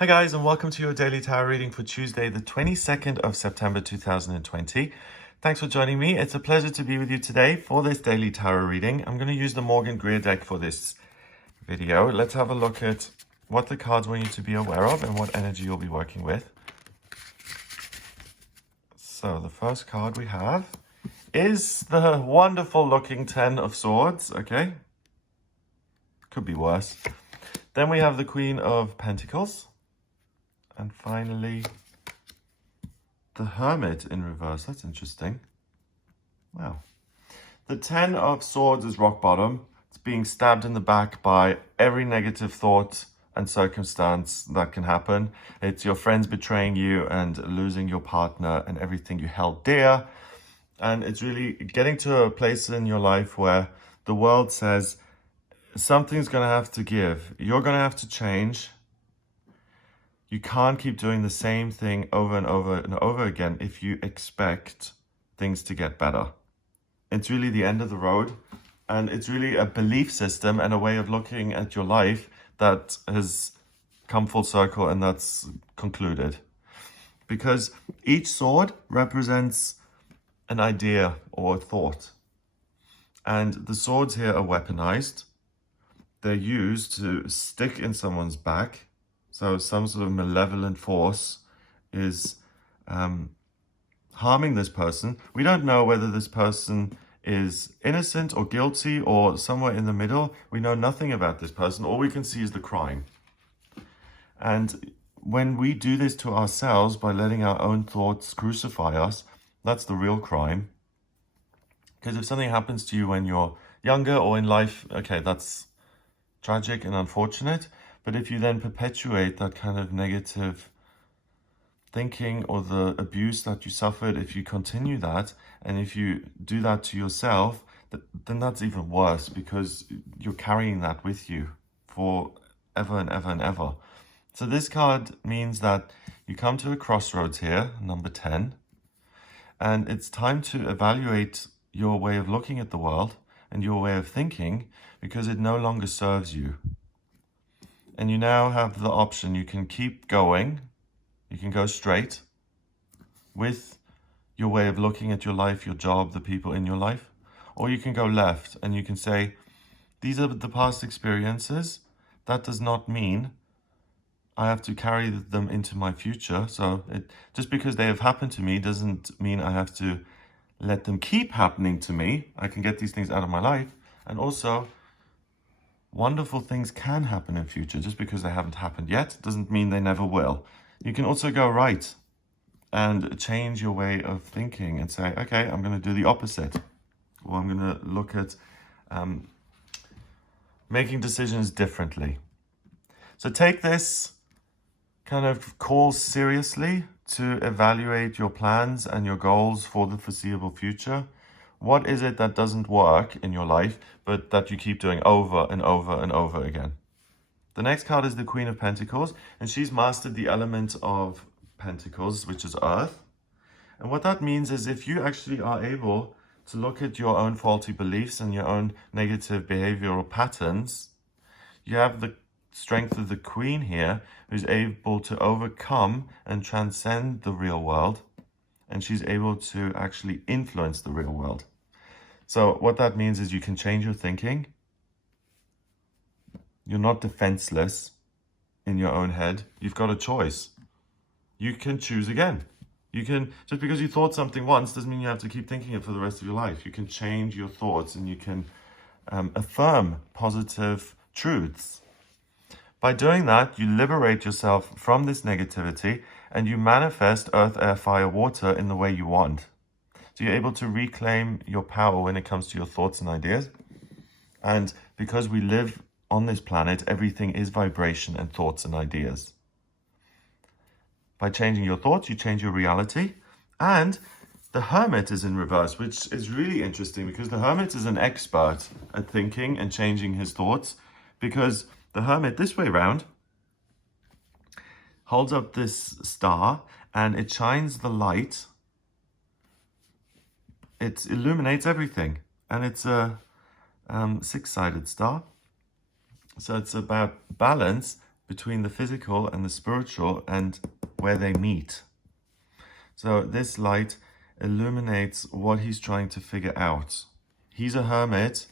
Hi guys, and welcome to your daily tarot reading for Tuesday, the 22nd of September 2020. Thanks for joining me. It's a pleasure to be with you today for this daily tarot reading. I'm going to use the Morgan Greer deck for this video. Let's have a look at what the cards want you to be aware of and what energy you'll be working with. So the first card we have is the wonderful looking 10 of Swords. Okay, could be worse. Then we have the Queen of Pentacles. And finally, the Hermit in reverse. That's interesting. Wow. The 10 of Swords is rock bottom. It's being stabbed in the back by every negative thought and circumstance that can happen. It's your friends betraying you and losing your partner and everything you held dear. And it's really getting to a place in your life where the world says something's going to have to give. You're going to have to change. You can't keep doing the same thing over and over and over again if you expect things to get better. It's really the end of the road, and it's really a belief system and a way of looking at your life that has come full circle and that's concluded. Because each sword represents an idea or a thought. And the swords here are weaponized. They're used to stick in someone's back. So some sort of malevolent force is harming this person. We don't know whether this person is innocent or guilty or somewhere in the middle. We know nothing about this person. All we can see is the crime. And when we do this to ourselves by letting our own thoughts crucify us, that's the real crime. Because if something happens to you when you're younger or in life, okay, that's tragic and unfortunate. But if you then perpetuate that kind of negative thinking or the abuse that you suffered, if you continue that, and if you do that to yourself, then that's even worse because you're carrying that with you for ever and ever and ever. So this card means that you come to a crossroads here, number 10, and it's time to evaluate your way of looking at the world and your way of thinking because it no longer serves you. And you now have the option. You can keep going. You can go straight with your way of looking at your life, your job, the people in your life. Or you can go left and you can say, these are the past experiences. That does not mean I have to carry them into my future. So just because they have happened to me doesn't mean I have to let them keep happening to me. I can get these things out of my life. And also, wonderful things can happen in future. Just because they haven't happened yet doesn't mean they never will. You can also go right and change your way of thinking and say, okay, I'm going to do the opposite. Or I'm going to look at making decisions differently. So take this kind of call seriously to evaluate your plans and your goals for the foreseeable future. What is it that doesn't work in your life, but that you keep doing over and over and over again? The next card is the Queen of Pentacles, and she's mastered the element of Pentacles, which is Earth. And what that means is if you actually are able to look at your own faulty beliefs and your own negative behavioral patterns, you have the strength of the Queen here, who's able to overcome and transcend the real world. And she's able to actually influence the real world. So what that means is you can change your thinking. You're not defenseless in your own head. You've got a choice. You can choose again. You can, just because you thought something once doesn't mean you have to keep thinking it for the rest of your life. You can change your thoughts and you can affirm positive truths. By doing that, you liberate yourself from this negativity and you manifest earth, air, fire, water in the way you want. So you're able to reclaim your power when it comes to your thoughts and ideas. And because we live on this planet, everything is vibration and thoughts and ideas. By changing your thoughts, you change your reality. And the Hermit is in reverse, which is really interesting because the Hermit is an expert at thinking and changing his thoughts, because the Hermit, this way round, holds up this star and it shines the light. It illuminates everything. And it's a six-sided star. So it's about balance between the physical and the spiritual and where they meet. So this light illuminates what he's trying to figure out. He's a hermit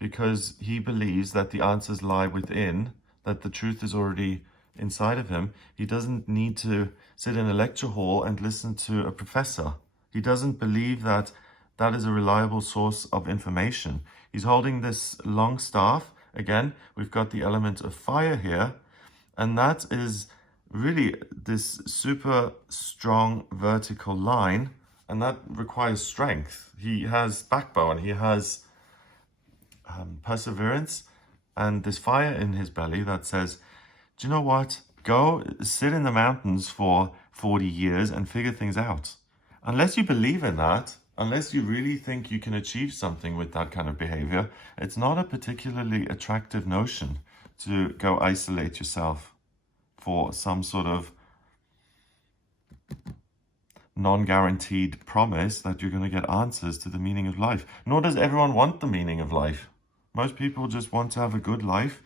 because he believes that the answers lie within, that the truth is already inside of him. He doesn't need to sit in a lecture hall and listen to a professor. He doesn't believe that that is a reliable source of information. He's holding this long staff. Again, we've got the element of fire here, and that is really this super strong vertical line, and that requires strength. He has backbone, he has perseverance, and this fire in his belly that says, do you know what? Go sit in the mountains for 40 years and figure things out. Unless you believe in that, unless you really think you can achieve something with that kind of behavior, it's not a particularly attractive notion to go isolate yourself for some sort of non-guaranteed promise that you're going to get answers to the meaning of life. Nor does everyone want the meaning of life. Most people just want to have a good life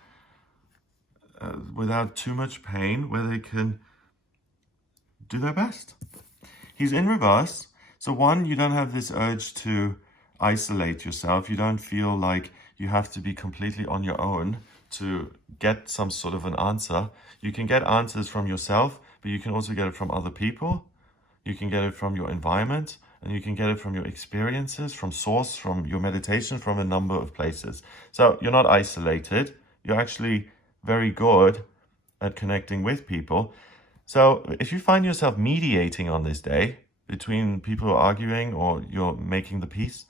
without too much pain, where they can do their best. He's in reverse. So one, you don't have this urge to isolate yourself. You don't feel like you have to be completely on your own to get some sort of an answer. You can get answers from yourself, but you can also get it from other people. You can get it from your environment, and you can get it from your experiences, from source, from your meditation, from a number of places. So you're not isolated. You're actually very good at connecting with people. So if you find yourself mediating on this day between people who are arguing or you're making the peace,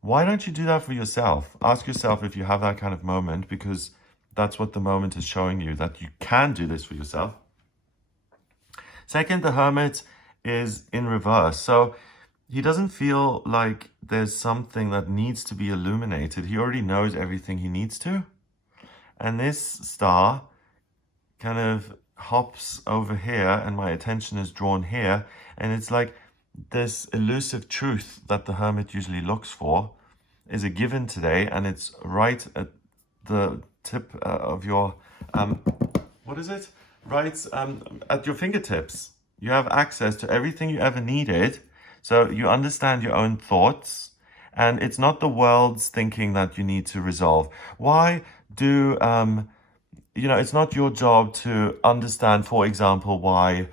why don't you do that for yourself? Ask yourself if you have that kind of moment, because that's what the moment is showing you, that you can do this for yourself. Second, the hermit is in reverse. So he doesn't feel like there's something that needs to be illuminated. He already knows everything he needs to. And this star kind of hops over here, and my attention is drawn here. And it's like this elusive truth that the hermit usually looks for is a given today, and it's right at the tip of your, what is it? Right at your fingertips. You have access to everything you ever needed. So you understand your own thoughts, and it's not the world's thinking that you need to resolve. Why do, it's not your job to understand, for example, why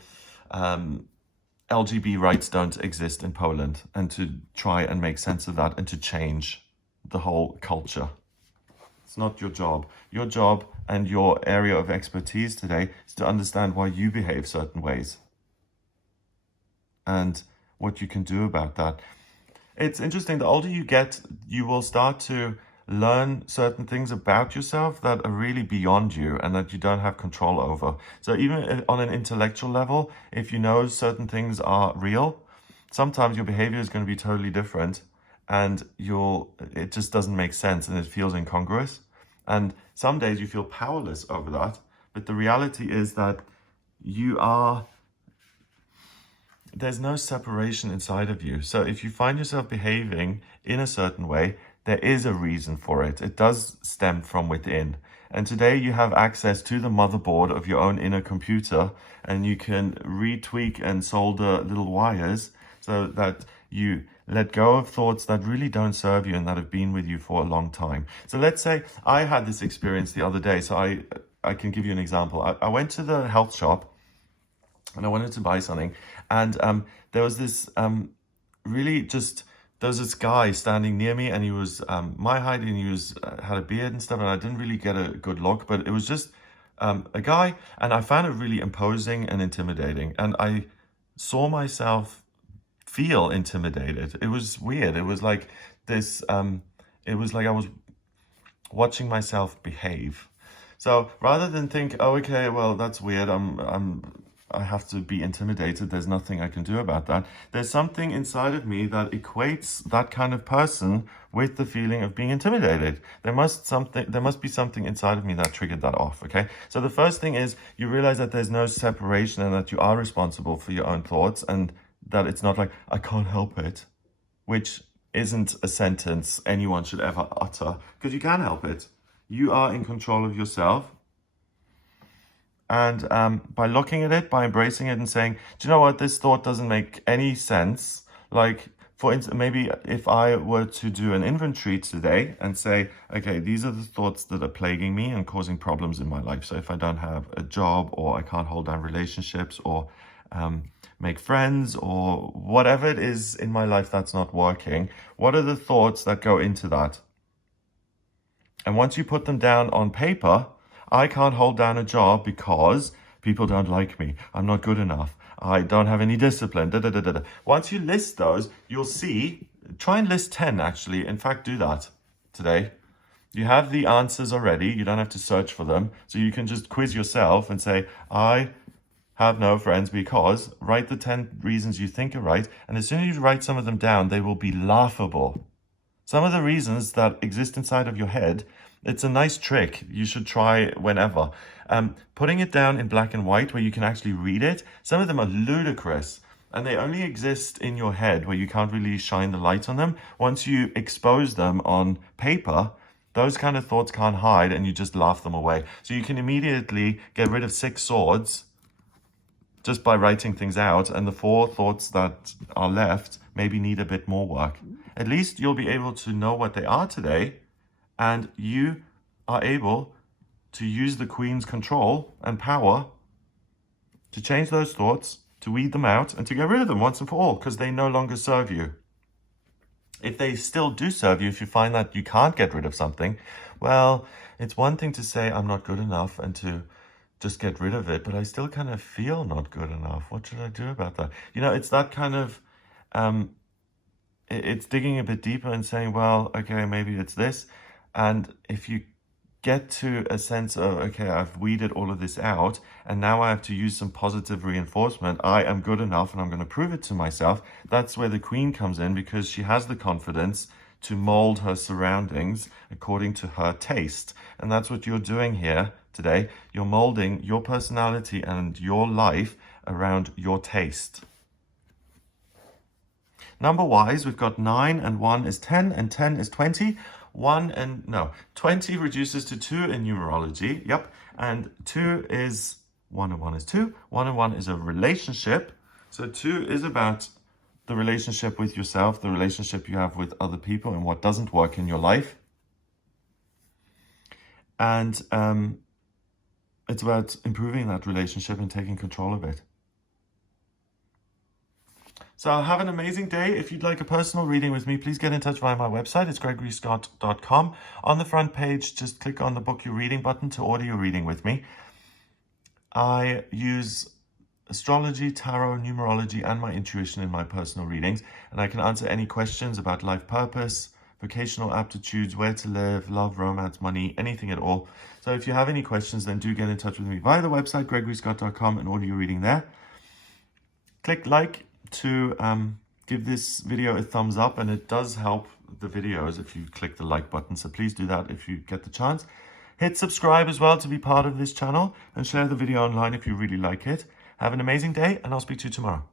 LGBT rights don't exist in Poland, and to try and make sense of that and to change the whole culture. It's not your job. Your job and your area of expertise today is to understand why you behave certain ways and what you can do about that. It's interesting, the older you get, you will start to learn certain things about yourself that are really beyond you and that you don't have control over. So even on an intellectual level, if you know certain things are real, sometimes your behavior is going to be totally different, and it just doesn't make sense and it feels incongruous. And some days you feel powerless over that, but the reality is that there's no separation inside of you. So if you find yourself behaving in a certain way, there is a reason for it. It does stem from within. And today you have access to the motherboard of your own inner computer, and you can retweak and solder little wires so that you let go of thoughts that really don't serve you and that have been with you for a long time. So let's say I had this experience the other day. So I can give you an example. I went to the health shop and I wanted to buy something. And there was this there was this guy standing near me, and he was my height, and he had a beard and stuff, and I didn't really get a good look, but it was just a guy, and I found it really imposing and intimidating, and I saw myself feel intimidated. It was weird. It was like this, it was like I was watching myself behave. So rather than think, oh, okay, well, that's weird, I have to be intimidated, there's nothing I can do about that, there's something inside of me that equates that kind of person with the feeling of being intimidated. There must be something inside of me that triggered that off, okay? So the first thing is you realize that there's no separation, and that you are responsible for your own thoughts, and that it's not like, I can't help it, which isn't a sentence anyone should ever utter, because you can help it. You are in control of yourself. And by looking at it, by embracing it and saying, do you know what, this thought doesn't make any sense. Like, for instance, maybe if I were to do an inventory today and say, okay, these are the thoughts that are plaguing me and causing problems in my life. So if I don't have a job, or I can't hold down relationships, or make friends, or whatever it is in my life that's not working, what are the thoughts that go into that? And once you put them down on paper, I can't hold down a job because people don't like me. I'm not good enough. I don't have any discipline. Da, da, da, da, da. Once you list those, you'll see, try and list 10 actually. In fact, do that today. You have the answers already. You don't have to search for them. So you can just quiz yourself and say, I have no friends because, write the 10 reasons you think are right. And as soon as you write some of them down, they will be laughable. Some of the reasons that exist inside of your head, it's a nice trick. You should try whenever. Putting it down in black and white where you can actually read it, some of them are ludicrous. And they only exist in your head where you can't really shine the light on them. Once you expose them on paper, those kind of thoughts can't hide and you just laugh them away. So you can immediately get rid of 6 swords just by writing things out, and the 4 thoughts that are left maybe need a bit more work. At least you'll be able to know what they are today, and you are able to use the Queen's control and power to change those thoughts, to weed them out, and to get rid of them once and for all, because they no longer serve you. If they still do serve you, if you find that you can't get rid of something, well, it's one thing to say, I'm not good enough, and to just get rid of it, but I still kind of feel not good enough. What should I do about that? You know, it's that kind of, it's digging a bit deeper and saying, well, okay, maybe it's this. And if you get to a sense of, okay, I've weeded all of this out, and now I have to use some positive reinforcement. I am good enough, and I'm going to prove it to myself. That's where the Queen comes in, because she has the confidence to mold her surroundings according to her taste. And that's what you're doing here today. You're molding your personality and your life around your taste. Number-wise, we've got 9 and 1 is 10 and 10 is 20. 20 reduces to 2 in numerology. Yep. And 2 is 1 and 1 is 2. 1 and 1 is a relationship. So 2 is about the relationship with yourself, the relationship you have with other people, and what doesn't work in your life. And it's about improving that relationship and taking control of it. So have an amazing day. If you'd like a personal reading with me, please get in touch via my website. It's gregoryscott.com. On the front page, just click on the book your reading button to order your reading with me. I use astrology, tarot, numerology, and my intuition in my personal readings. And I can answer any questions about life purpose, vocational aptitudes, where to live, love, romance, money, anything at all. So if you have any questions, then do get in touch with me via the website, gregoryscott.com, and order your reading there. Click like to give this video a thumbs up, and it does help the videos if you click the like button. So please do that if you get the chance. Hit subscribe as well to be part of this channel, and share the video online if you really like it. Have an amazing day, and I'll speak to you tomorrow.